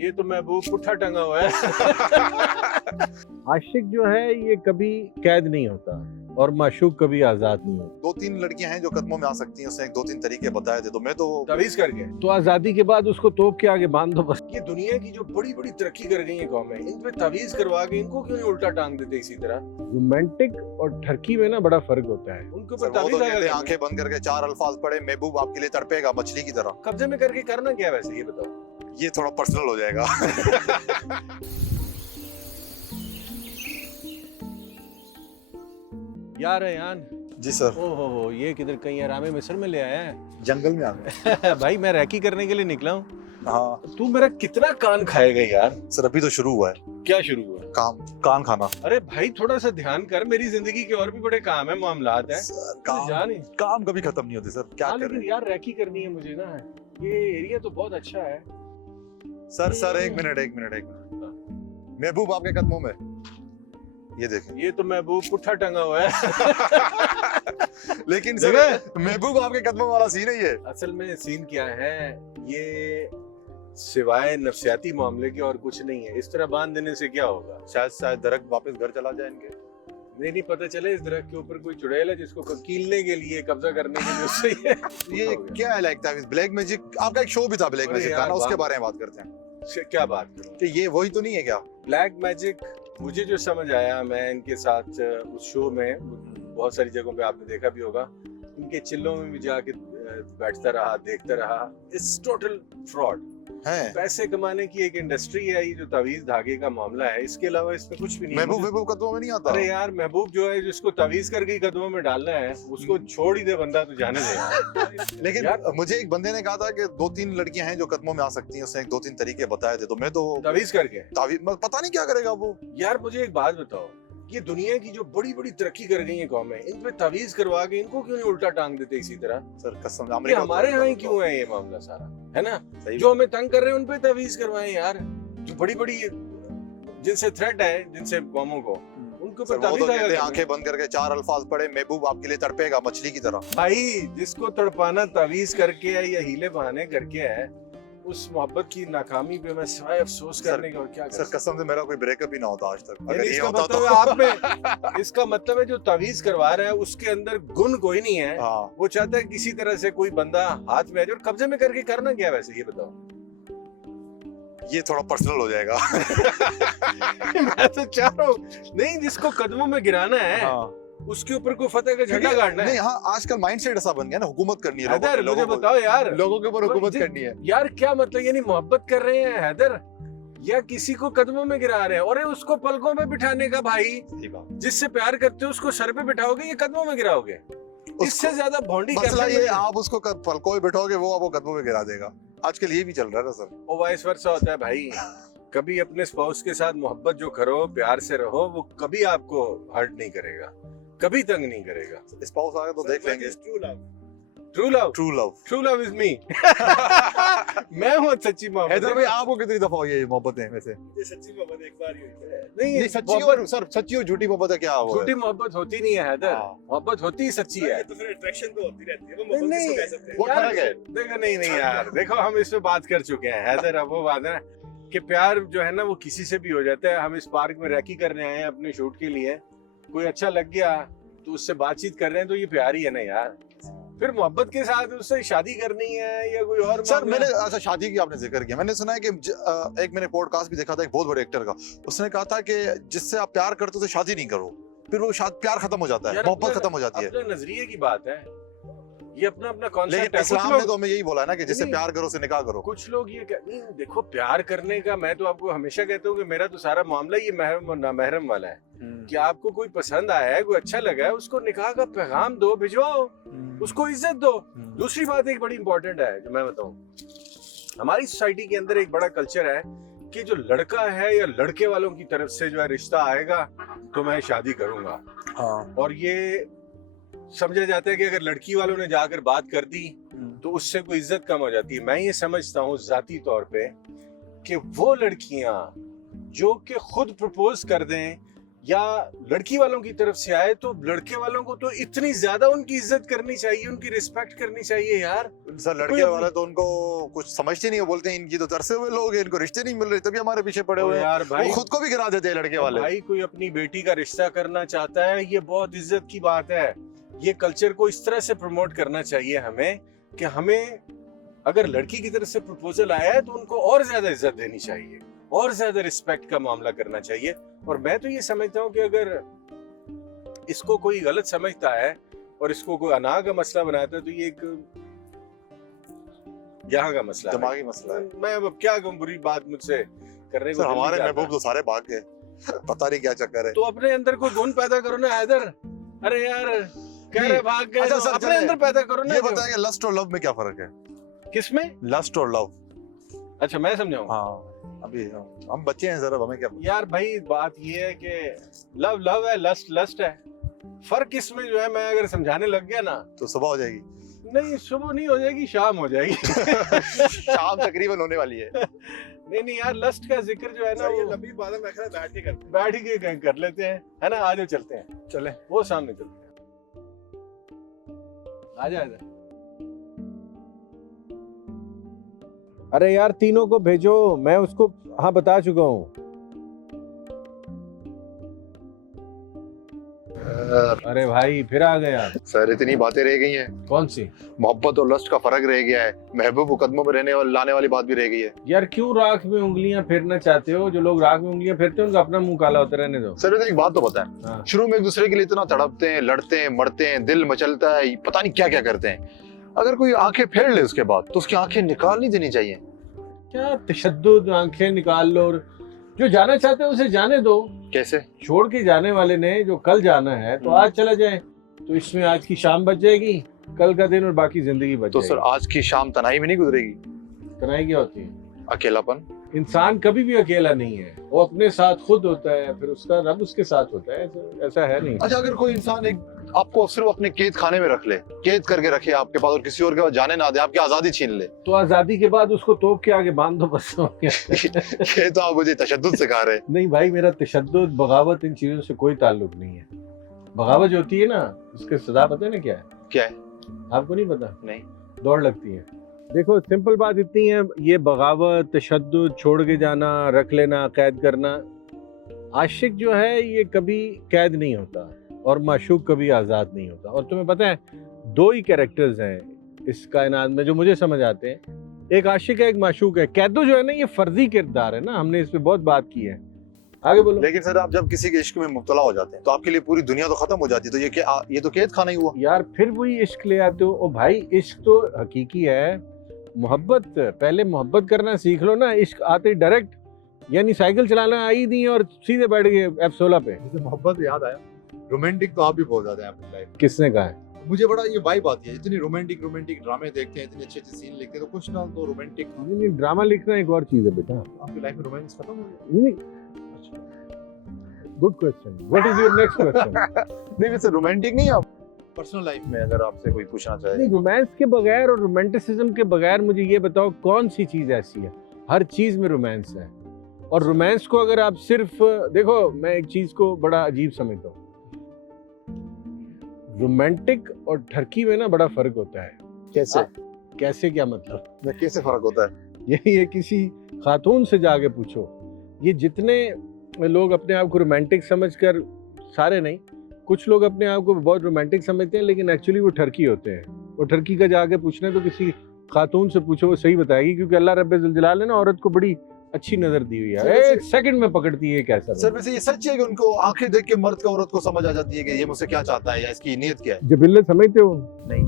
ये तो महबूब पुट्ठा टंगा हुआ है। आशिक जो है ये कभी कैद नहीं होता और माशूक कभी आजाद नहीं होता। 2-3 लड़कियां हैं जो कदमों में आ सकती हैं, उसने 1-2-3 तरीके बताए थे, तो मैं तो तवीज करके तो आजादी के बाद उसको तोप के आगे बांध दो बस। ये दुनिया की जो बड़ी बड़ी तरक्की कर गई है कौमें, इन पे तवीज करवा के इनको क्यों नहीं उल्टा टांग देते इसी तरह। रोमांटिक और ठरकी में ना बड़ा फर्क होता है। उनके ऊपर तवीज लगा आंखें बंद करके 4 अल्फाज पढ़े, महबूब आपके लिए तड़पेगा मछली की तरह। कब्जे में करके करना क्या वैसे ये बताओ। ये थोड़ा पर्सनल हो जाएगा। यार यान जी सर। ओहो ये किधर कहीं आरामे मिस्र में ले आया है। जंगल में आ गए। भाई मैं रैकी करने के लिए निकला हूँ। हाँ तू मेरा कितना कान खाएगा यार। सर अभी तो शुरू हुआ है। क्या शुरू हुआ? कान खाना। अरे भाई थोड़ा सा ध्यान कर, मेरी जिंदगी के और भी बड़े काम है, मामलात है। काम कभी खत्म नहीं होते सर, क्या करें। लेकिन यार रैकी करनी है मुझे ना। ये एरिया तो बहुत अच्छा है। सर एक मिनट। महबूब आपके कदमों में, ये देखें। ये तो महबूब पुट्ठा टंगा हुआ है। लेकिन सर महबूब आपके कदमों वाला सीन है ये। असल में सीन क्या है, ये सिवाय नफ्सियाती मामले के और कुछ नहीं है। इस तरह बांध देने से क्या होगा? शायद दरख्त वापस घर चला जाए इनके। नहीं पता चले इस दरख्त के ऊपर कोई चुड़ैल है जिसको कीलने के लिए, कब्जा करने के लिए उससे ये क्या है लाइक ब्लैक मैजिक। आपका एक शो भी था ब्लैक मैजिक का ना, उसके बारे में बात करते हैं। क्या बात करूं? कि ये वही तो नहीं है क्या ब्लैक मैजिक? मुझे जो समझ आया, मैं इनके साथ उस शो में बहुत सारी जगहों पे आपने देखा भी होगा, इनके चिल्लों में भी जाके बैठता रहा, देखता रहा। इट्स टोटल फ्रॉड है। पैसे कमाने की एक इंडस्ट्री है ये जो तवीज धागे का मामला है, इसके अलावा इसमें कुछ भी नहीं। महबूब कदमों में नहीं आता। अरे यार महबूब जो है जिसको तवीज करके कदमों में डालना है उसको छोड़ ही दे, बंदा तो जाने दे। लेकिन मुझे एक बंदे ने कहा था कि 2-3 लड़कियां हैं जो कदमों में आ सकती हैं, उसने 1-2-3 तरीके बताए थे, तो मैं तो तवीज करके पता नहीं क्या करेगा वो। यार मुझे एक बात बताओ, ये दुनिया की जो बड़ी बड़ी तरक्की कर गई है कौमें, इन पे तवीज करवा के इनको क्यों नहीं उल्टा टांग देते इसी तरह। सर कसम, हमारे यहाँ ही क्यों है ये मामला सारा, है ना? जो हमें तंग कर रहे हैं उन पे तवीज करवाएं यार। जो बड़ी बड़ी जिनसे थ्रेट है, जिनसे कौमों को, उनको पे तवीज। आंखें बंद करके 4 अल्फाज पढ़े, महबूब आपके लिए तड़पेगा मछली की तरह। भाई जिसको तड़पाना तवीज करके है या हीले बहाने करके है, उस मोहब्बत की नाकामी पे मैं सिवाय अफसोस करने का और क्या। सर कसम से मेरा कोई ब्रेकअप ही ना होता आज तक। अगर ये इसका होता मतलब तो आप में इसका मतलब है जो तवीज करवा रहा है उसके अंदर गुण कोई नहीं है। हाँ। वो चाहता है किसी तरह से कोई बंदा हाथ में आ जाए और कब्जे में करके करना क्या वैसे ये बताओ। ये थोड़ा पर्सनल हो जाएगा। मैं तो चाह रहा हूँ नहीं, जिसको कदमों में गिराना है उसके ऊपर कोई फतेह का झंडा गाड़ना है। नहीं, हाँ आजकल माइंडसेट ऐसा बन गया ना, हुकूमत करनी है। मुझे बताओ यार, लोगों के ऊपर हुकूमत करनी है यार। क्या मतलब, यानी मोहब्बत कर रहे हैं हैदर या किसी को कदमों में गिरा रहे हैं? और उसको पलकों में बिठाने का भाई, जिससे प्यार करते हो उसको सर पे बिठाओगे या कदमों में गिराओगे? इससे ज्यादा भौंडी मसला ये, आप उसको पलकों में बिठाओगे, वो आपको कदमों में गिरा देगा। आजकल ये भी चल रहा है ना सर। वो वाइस वर्सा होता है भाई। कभी अपने स्पाउस के साथ मोहब्बत जो करो, प्यार से रहो, वो कभी आपको हर्ट नहीं करेगा, कभी तंग नहीं करेगा। स्पाउस आगे तो देख लेंगे। True love is me. मैं हूँ सच्ची मोहब्बत। हैदर भाई आपको कितनी दफा हुई है मोहब्बतें? वैसे सच्ची मोहब्बत एक बार ही हुई है। नहीं सच्ची और सर, सच्ची और झूठी मोहब्बत है क्या? झूठी मोहब्बत होती नहीं है हैदर, मोहब्बत होती ही सच्ची है। तो फिर अट्रैक्शन तो होती रहती है, वो मोहब्बत नहीं, किसको कह सकते हैं? वो फर्क है। देखो नहीं यार, देखो हम इस पे बात कर चुके हैं हैदर। अब वो बात है कि प्यार जो है ना वो किसी से भी हो जाता है। हम इस पार्क में रैकी करने आए हैं अपने शूट के लिए, कोई अच्छा लग गया तो उससे बातचीत कर रहे हैं, तो ये प्यार ही है ना यार। फिर मोहब्बत के साथ उससे शादी करनी है या कोई और? सर मैंने अच्छा शादी की आपने जिक्र किया, मैंने सुना है कि एक मैंने पॉडकास्ट भी देखा था एक बहुत बड़े एक्टर का, उसने कहा था कि जिससे आप प्यार करते हो तो शादी नहीं करो, फिर वो प्यार खत्म हो जाता है, मोहब्बत खत्म हो जाती है। अपने नजरिए की बात है ये, अपना अपना कॉन्सेप्ट है। इस्लाम ने तो हमें यही बोला है ना कि जिससे प्यार करो उसे निकाह करो। कुछ लोग ये नहीं, देखो प्यार करने का, मैं तो आपको हमेशा कहता हूँ कि मेरा तो सारा मामला ये महरम और नामहरम वाला है कि आपको कोई पसंद आया है, कोई अच्छा लगा है, उसको निकाह का पैगाम दो, भिजवाओ, उसको इज्जत दो। दूसरी बात एक बड़ी इंपॉर्टेंट है जो मैं बताऊं, हमारी सोसाइटी के अंदर एक बड़ा कल्चर है कि जो लड़का है या लड़के वालों की तरफ से जो है रिश्ता आएगा तो मैं शादी करूंगा। और ये समझा जाता है कि अगर लड़की वालों ने जाकर बात कर दी तो उससे कोई इज्जत कम हो जाती है। मैं ये समझता हूँ जाती तौर पे कि वो लड़कियां जो कि खुद प्रपोज कर दें या लड़की वालों की तरफ से आए तो लड़के वालों को तो इतनी ज्यादा उनकी इज्जत करनी चाहिए, उनकी रिस्पेक्ट करनी चाहिए यार। सर लड़के वाले तो उनको कुछ समझते नहीं, वो बोलते हैं इनकी तो तरसे हुए लोग हैं, इनको रिश्ते नहीं मिल रहे तभी हमारे पीछे पड़े हुए हैं। यार भाई, वो खुद को भी गिरा देते हैं लड़के वाले। भाई कोई अपनी बेटी का रिश्ता करना चाहता है, ये बहुत इज्जत की बात है। ये कल्चर को इस तरह से प्रमोट करना चाहिए हमें कि हमें अगर लड़की की तरफ से प्रपोजल आया है तो उनको और ज्यादा इज्जत देनी चाहिए, और ज्यादा रिस्पेक्ट का मामला करना चाहिए। और मैं तो ये समझता हूँ कि अगर इसको कोई गलत समझता है और इसको कोई अना का मसला बनाता है तो ये एक यहाँ का मसला है, दिमागी मसला है। मैं अब क्या कहूँ, बुरी बात मुझसे करने को सर दिल नहीं हमारे चाहता। महबूब तो सारे भाग गए, पता नहीं क्या चक्कर है। तो अपने अंदर कोई गुण पैदा करो ना हैदर। अरे यार कह रहे भाग गए, अच्छा तो सर, अपने चलें। अंदर पैदा करो ना। ये बताएं कि लस्ट और लव में क्या फर्क है? किसमें? लस्ट और लव। अच्छा मैं समझाऊं। हाँ अभी हम बच्चे हैं सर, अब हमें क्या। यार भाई बात ये है कि लव लव है, लस्ट लस्ट है। फर्क इसमें जो है, मैं अगर समझाने लग गया ना तो सुबह हो जाएगी। नहीं सुबह नहीं हो जाएगी, शाम हो जाएगी। शाम तकरीबन होने वाली है। नहीं यार, लस्ट का जिक्र जो है ना सर ये वो लंबी बात है, मैं खैर बैठ के करते बैठ ही के कर लेते हैं, है ना। आज चलते हैं, चले वो सामने चलते हैं। आजा आजा। अरे यार तीनों को भेजो, मैं उसको हाँ बता चुका हूँ। अरे भाई फिर आ गया। सर इतनी बातें रह गई हैं। कौन सी? मोहब्बत और लस्ट का फर्क रह गया है, महबूब को कदमों में रहने वाली लाने वाली बात भी रह गई है। यार क्यों राख में उंगलियां फेरना चाहते हो? जो लोग राख में उंगलियां फेरते हैं उनका अपना मुंह काला होता रहने दो। सर एक बात तो बताएं, हाँ। शुरू में एक दूसरे के लिए इतना तड़पते हैं, लड़ते हैं, मरते हैं, दिल मचलता है, पता नहीं क्या क्या करते हैं। अगर कोई आंखें फेर ले उसके बाद तो उसकी आंखें निकाल नहीं देनी चाहिए। क्या तशद्दुद, आंखें निकाल लो, और जो जाना चाहते हैं उसे जाने दो। कैसे? छोड़ के जाने वाले ने जो कल जाना है तो आज चला जाए, तो इसमें आज की शाम बच जाएगी, कल का दिन और बाकी जिंदगी बच तो जाएगी। सर आज की शाम तनाई में नहीं गुजरेगी? तनाई क्या होती है? अकेलापन। इंसान कभी भी अकेला नहीं है, वो अपने साथ खुद होता है, फिर उसका रब उसके साथ होता है। ऐसा है नहीं। अच्छा अगर कोई इंसान एक आपको सिर्फ अपने कैद खाने में रख ले, कैद करके रखे आपके पास और किसी और के पास जाने ना दे, आपकी आजादी छीन ले, तो आजादी के बाद उसको तोप के आगे बांध दो बस। ये तो आप मुझे तशद्दुद सिखा रहे हैं। नहीं भाई, मेरा तशद्दुद, बगावत, इन चीजों से कोई ताल्लुक नहीं है। बगावत जो होती है ना, उसके सजा पता है ना क्या है? क्या है? आपको नहीं पता? नहीं। दौड़ लगती है। देखो सिंपल बात इतनी है, ये बगावत, तशद्दुद, छोड़ के जाना, रख लेना, कैद करना, आशिक जो है ये कभी कैद नहीं होता और माशूक कभी आज़ाद नहीं होता। और तुम्हें पता है दो ही कैरेक्टर्स हैं इस कायनात में जो मुझे समझ आते हैं, एक आशिक है, एक माशूक है। कैदो जो है ना, ये फर्जी किरदार है ना, हमने इस पे बहुत बात की है। आगे बोलो। लेकिन सर आप जब किसी के इश्क में मुब्तला हो जाते हैं तो आपके लिए पूरी दुनिया तो खत्म हो जाती है, तो ये तो कैद खाना ही हुआ। यार फिर वही इश्क ले आते हो। ओ भाई इश्क तो हकीकी है, मोहब्बत पहले मोहब्बत करना सीख लो ना। इश्क आते डायरेक्ट, यानी साइकिल चलाना आई नहीं और सीधे बैठ गए F16 पे। मुझे मोहब्बत याद आया, रोमांटिक तो आप भी बहुत ज्यादा हैं अपनी लाइफ। किसने कहा है? मुझे बड़ा ये वाइब आती है, इतनी रोमांटिक ड्रामे देखते हैं, इतने अच्छे अच्छे सीन लिखते हैं, तो कुछ ना तो रोमांटिक। नहीं, ड्रामा लिखना एक और चीज है बेटा। आपकी लाइफ में रोमांस खत्म हो गया? नहीं, good question. What is your next question? नहीं वैसे रोमांटिक नहीं आप पर्सनल लाइफ में अगर आपसे कोई पूछना चाहे। नहीं, रोमांस के बगैर और रोमांटिसिज्म के बगैर मुझे ये बताओ कौन सी चीज ऐसी है? हर चीज में रोमांस है। और रोमांस को अगर आप सिर्फ देखो, मैं एक चीज को बड़ा अजीब समझता हूँ, रोमांटिक और ठरकी में ना बड़ा फर्क होता है। कैसे? कैसे क्या मतलब? कैसे फर्क होता है? ये किसी खातून से जाके पूछो। ये जितने लोग अपने आप को रोमांटिक समझकर, सारे नहीं, कुछ लोग अपने आप को बहुत रोमांटिक समझते हैं लेकिन एक्चुअली वो ठरकी होते हैं। वो ठरकी का जाके पूछना तो किसी खातून से पूछो, वो सही बताएगी, क्योंकि अल्लाह रब्बे जुल जलाल ने ना औरत को बड़ी अच्छी नजर दी हुई है, एक सेकंड में पकड़ती है कैसा। सर वैसे ये सच है कि उनको आंखें देख के मर्द का औरत को समझ आ जाती है कि ये मुझसे क्या चाहता है या इसकी नीयत क्या है? जिबिल्लत समझते हो? नहीं।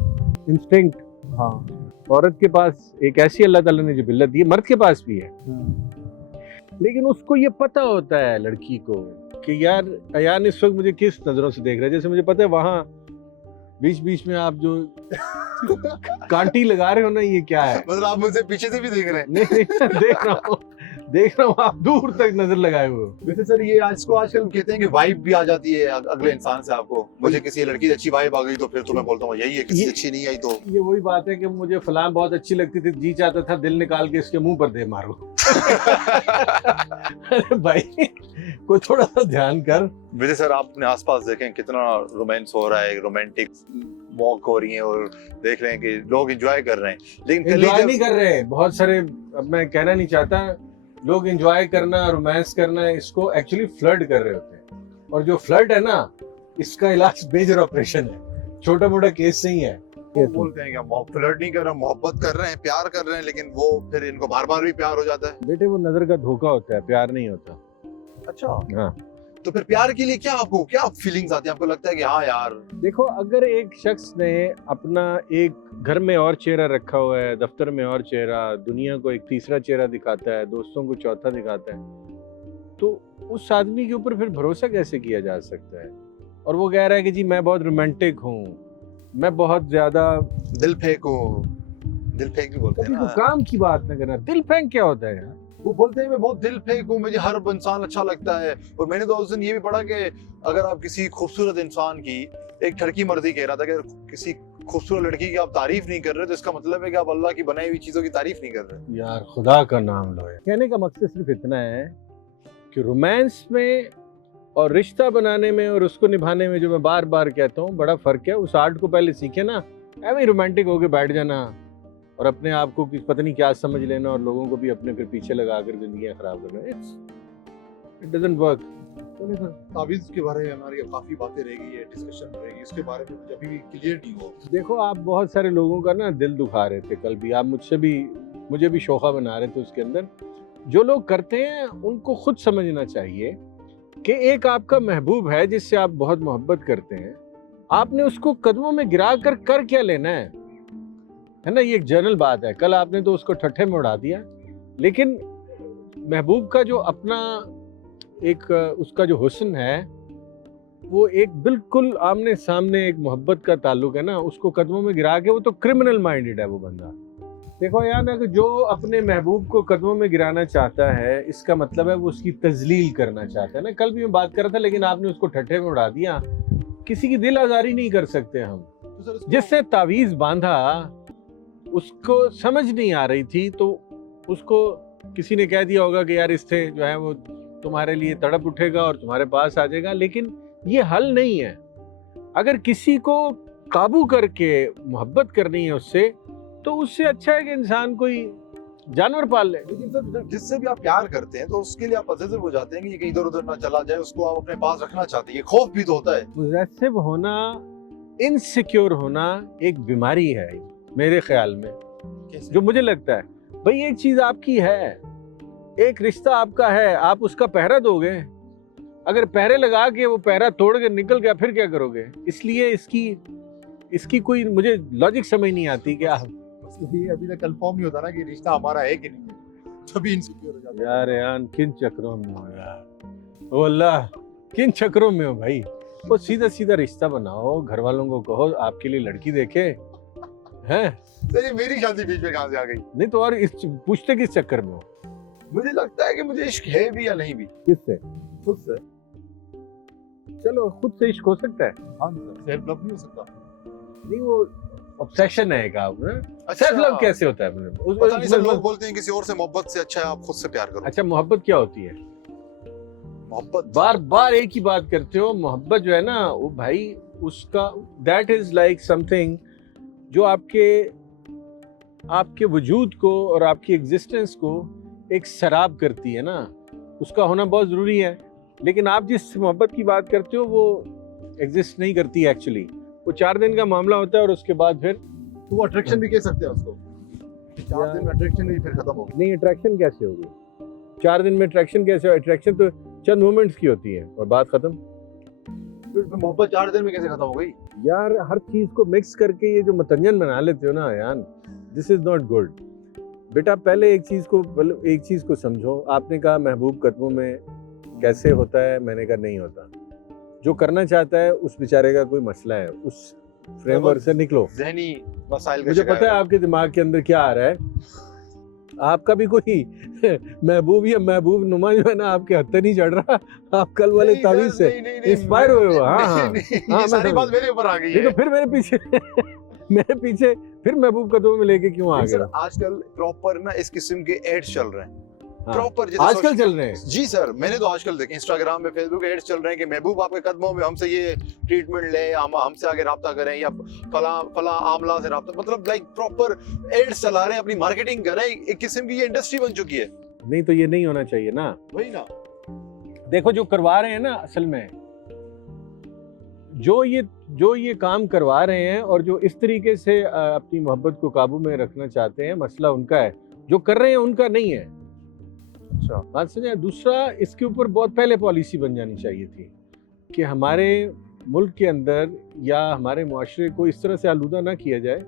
इंस्टिंक्ट। हाँ। औरत के पास एक ऐसी अल्लाह ताला ने जिबिल्लत दी है, मर्द के पास भी है, लेकिन उसको ये पता होता है लड़की को कि यार अयान इस वक्त मुझे किस नजरों से देख रहा है। जैसे मुझे पता है वहां बीच बीच में आप जो कांटी लगा रहे हो ना, ये क्या है? मतलब आप मुझे पीछे से भी देख रहे हैं? नहीं देख रहा हूँ आप दूर तक नजर लगाए हुए हो। वैसे सर ये आजकल कहते हैं कि वाइब भी आ जाती है अगले इंसान से। आपको मुझे किसी लड़की से अच्छी वाइब आ गई तो फिर तो मैं बोलता हूँ यही है, किसी अच्छी नहीं आई तो। ये वही बात है कि मुझे फलां बहुत अच्छी लगती थी, जी चाहता था दिल निकाल के इसके मुंह पर दे मारो। अरे भाई कोई थोड़ा सा ध्यान कर। विजय सर, आप अपने आसपास देखें कितना रोमांस हो रहा है, रोमांटिक वॉक हो रही है और देख रहे हैं कि लोग एंजॉय कर रहे हैं, लेकिन कल एंजॉय जब नहीं कर रहे बहुत सारे। अब मैं कहना नहीं चाहता, लोग एंजॉय करना, रोमांस करना, इसको एक्चुअली फ्लर्ट कर रहे होते हैं। और जो फ्लर्ट है ना, इसका इलाज मेजर ऑपरेशन है, छोटा मोटा केस नहीं है। वो बोलते हैं कि फ्लर्ट नहीं कर रहे, मोहब्बत कर रहे हैं, प्यार कर रहे हैं, लेकिन वो फिर इनको बार बार भी प्यार हो जाता है। बेटे वो नजर का धोखा होता है, प्यार नहीं होता। अच्छा, हाँ तो फिर प्यार के लिए क्या फीलिंग्स आती है? आपको लगता है कि हाँ यार, देखो, अगर एक शख्स ने अपना एक घर में और चेहरा रखा हुआ है, दफ्तर में और चेहरा, दुनिया को एक तीसरा चेहरा दिखाता है, दोस्तों को चौथा दिखाता है, तो उस आदमी के ऊपर फिर भरोसा कैसे किया जा सकता है? और वो कह रहा है कि जी मैं बहुत रोमांटिक हूँ, मैं बहुत ज्यादा दिल फेंक हूँ, दिल फेंक भी बोलते हैं कभी ना। तो काम की बात ना करना। दिल फेंक क्या होता है यार? वो बोलते हैं मैं बहुत दिल फेंक हूँ, मुझे हर इंसान अच्छा लगता है। और मैंने तो उस दिन ये भी पढ़ा कि अगर आप किसी खूबसूरत इंसान की, एक ठरकी मर्दी कह रहा था कि अगर किसी खूबसूरत लड़की की आप तारीफ नहीं कर रहे तो इसका मतलब है कि आप अल्लाह की बनाई हुई चीजों की तारीफ नहीं कर रहे। यार खुदा का नाम लो। कहने का मकसद सिर्फ इतना है कि रोमांस में और रिश्ता बनाने में और उसको निभाने में, जो मैं बार बार कहता हूँ, बड़ा फर्क है। उस आर्ट को पहले सीखे ना, ऐਵੇਂ रोमांटिक होके बैठ जाना और अपने आप को पता नहीं क्या समझ लेना और लोगों को भी अपने फिर पीछे लगा कर जिंदगियां खराब करना, इट डजंट वर्क। तावीज़ के बारे में हमारी काफी बातें रहेगी, ये डिस्कशन रहेगी, इसके बारे में मुझे अभी भी क्लियर नहीं हो। देखो, आप बहुत सारे लोगों का ना दिल दुखा रहे थे कल भी, आप मुझे भी शोखा बना रहे थे उसके अंदर। जो लोग करते हैं उनको खुद समझना चाहिए कि एक आपका महबूब है जिससे आप बहुत मोहब्बत करते हैं, आपने उसको कदमों में गिरा कर क्या लेना है ना? ये एक जनरल बात है। कल आपने तो उसको ठट्ठे में उड़ा दिया, लेकिन महबूब का जो अपना एक उसका जो हुस्न है, वो एक बिल्कुल आमने सामने एक मोहब्बत का ताल्लुक है ना, उसको कदमों में गिरा के, वो तो क्रिमिनल माइंडेड है वो बंदा। देखो यार, अगर जो अपने महबूब को कदमों में गिराना चाहता है, इसका मतलब है वो उसकी तजलील करना चाहता है ना। कल भी मैं बात कर रहा था, लेकिन आपने उसको ठट्ठे में उड़ा दिया। किसी की दिल आजारी नहीं कर सकते हम। जिससे तावीज बांधा उसको समझ नहीं आ रही थी, तो उसको किसी ने कह दिया होगा कि यार इससे जो है वो तुम्हारे लिए तड़प उठेगा और तुम्हारे पास आ जाएगा, लेकिन ये हल नहीं है। अगर किसी को काबू करके मोहब्बत करनी है उससे, तो उससे अच्छा है कि इंसान कोई जानवर पाल ले। लेकिन सर, जिससे भी आप प्यार करते हैं तो उसके लिए आप पॉजिटिव हो जाते हैं कि ये कहीं इधर उधर ना चला जाए, उसको आप अपने पास रखना चाहते हैं। ये खौफ भी तो होता है। पॉजिटिव होना, इनसिक्योर होना एक बीमारी है मेरे ख्याल में। कैसे? जो मुझे लगता है, भाई एक चीज आपकी है, एक रिश्ता आपका है, आप उसका पहरा दोगे। अगर पहरे लगा के वो पहरा तोड़ के निकल गया, फिर क्या करोगे? इसलिए इसकी कोई मुझे लॉजिक समझ नहीं आती कि ये अभी तक कंफर्म नहीं होता ना कि रिश्ता हमारा है कि नहीं है, तभी इनसिक्योर हो जाता है। यार किन चक्रों में हो यार, ओ अल्लाह, किन चक्रों में हो भाई? वो सीधा सीधा रिश्ता बनाओ, घर वालों को कहो आपके लिए लड़की देखे हैं। तो ये मेरी शादी बीच में कहां से आ गई? नहीं तो और इस पूछते किस चक्कर में हो? मुझे लगता है कि मुझे इश्क है भी या नहीं भी। किससे? खुद से। चलो, खुद से इश्क हो सकता है। हाँ सर, सेल्फ लव नहीं हो सकता। नहीं, वो ऑब्सेशन है का। अच्छा, सेल्फ लव कैसे होता है? पता नहीं सर, लोग बोलते हैं किसी और से मोहब्बत से अच्छा है आप खुद से प्यार करो। अच्छा, मोहब्बत क्या होती है? मोहब्बत बार बार एक ही बात करते हो। मोहब्बत जो है ना, वो भाई उसका दैट इज लाइक समथिंग जो आपके वजूद को और आपकी एग्जिस्टेंस को एक शराब करती है ना, उसका होना बहुत जरूरी है। लेकिन आप जिस मोहब्बत की बात करते हो वो एग्जिस्ट नहीं करती एक्चुअली। वो 4 दिन का मामला होता है और उसके बाद फिर तो वो अट्रैक्शन भी कह सकते हैं उसको। 4 दिन में अट्रैक्शन भी फिर खत्म हो गई। नहीं, अट्रैक्शन कैसे होगी 4 दिन में? अट्रैक्शन कैसे? अट्रैक्शन तो चंद मोमेंट्स की होती है और बात खत्म। फिर मोहब्बत 4 दिन में कैसे खत्म हो गई? यार हर चीज को मिक्स करके ये जो मतंजन बना लेते हो ना यार, दिस इज नॉट गुड। बेटा पहले एक चीज को समझो। आपने कहा महबूब कदमों में कैसे होता है, मैंने कहा नहीं होता। जो करना चाहता है उस बेचारे का कोई मसला है, उस फ्रेमवर्क से निकलो। ज़हनी मसाइल का मुझे शिकार पता है आपके दिमाग के अंदर क्या आ रहा है। आपका भी कोई महबूब या महबूब नुमा जो है ना आपके हत्थे नहीं चढ़ रहा। आप कल वाले तावीज से इंस्पायर हुए हो। हाँ, ये सारी बात मेरे ऊपर आ गई है। तो फिर मेरे पीछे फिर महबूब कदमों में लेके क्यों आ गए? आजकल प्रॉपर ना इस किस्म के एड्स चल रहे हैं हाँ। प्रॉपर जैसे आजकल चल रहे हैं। जी सर, मैंने तो आजकल देखे इंस्टाग्राम पे, फेसबुक एड्स चल रहे हैं कि महबूब आपके कदमों में, हमसे ये ट्रीटमेंट ले, हम हमसे आगे राब्ता करें, या फला आमला से राब्ता, मतलब लाइक प्रॉपर एड्स चला रहे हैं, अपनी मार्केटिंग कर रहे हैं। एक किस्म की ये इंडस्ट्री बन चुकी है। नहीं तो ये नहीं होना चाहिए ना। वही ना, देखो जो करवा रहे हैं ना, असल में जो ये काम करवा रहे हैं और जो इस तरीके से अपनी मोहब्बत को काबू में रखना चाहते हैं, मसला उनका है, जो कर रहे हैं उनका नहीं है। अच्छा बात समझे। दूसरा, इसके ऊपर बहुत पहले पॉलिसी बन जानी चाहिए थी कि हमारे मुल्क के अंदर या हमारे मुआशरे को इस तरह से आलूदा ना किया जाए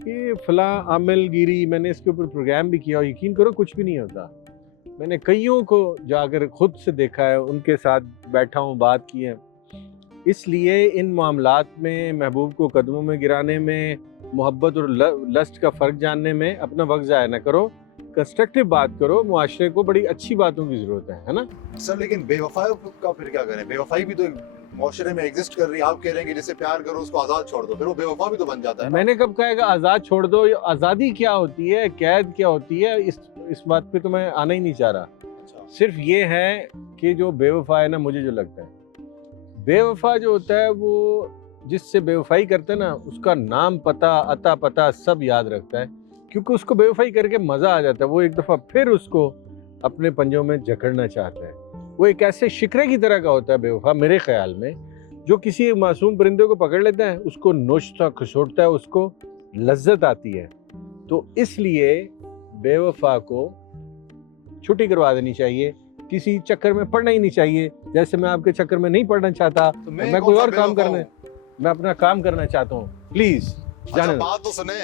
कि फला आमिलगिरी। मैंने इसके ऊपर प्रोग्राम भी किया और यकीन करो कुछ भी नहीं होता। मैंने कईयों को जाकर खुद से देखा है, उनके साथ बैठा हूँ, बात की है। इसलिए इन मामलात में महबूब को कदमों में गिराने में, मोहब्बत और लस्ट का फ़र्क जानने में अपना वक्त ज़ाया ना करो, कंस्ट्रक्टिव बात करो। मुआशरे को बड़ी अच्छी बातों की ज़रूरत है ना सर। लेकिन बेवफाई का फिर क्या करें? बेवफाई भी तो मुआशरे में एग्जिस्ट कर रही है। आप कह रहे हैं कि जिससे प्यार करो उसको आज़ाद छोड़ दो, फिर वो बेवफा भी तो बन जाता है। मैंने कब कहा कि आज़ाद छोड़ दो? आज़ादी क्या होती है, कैद क्या होती है, इस बात पे तो मैं आना ही नहीं चाह रहा। सिर्फ ये है कि जो बेवफा है ना, मुझे जो लगता है बेवफा जो होता है वो जिससे बेवफाई करता है ना, उसका नाम, पता, अता पता सब याद रखता है, क्योंकि उसको बेवफाई करके मज़ा आ जाता है। वो एक दफ़ा फिर उसको अपने पंजों में जकड़ना चाहता है। वो एक ऐसे शिकरे की तरह का होता है बेवफा, मेरे ख्याल में, जो किसी मासूम परिंदे को पकड़ लेता है, उसको नोचता खसोटता है, उसको लज्जत आती है। तो इसलिए बेवफा को छुट्टी करवा देनी चाहिए, किसी चक्कर में पड़ना ही नहीं चाहिए। जैसे मैं आपके चक्कर में नहीं पड़ना चाहता, तो मैं कोई और काम करना, मैं अपना काम करना चाहता हूँ। प्लीज जाने दो। बात तो सुने।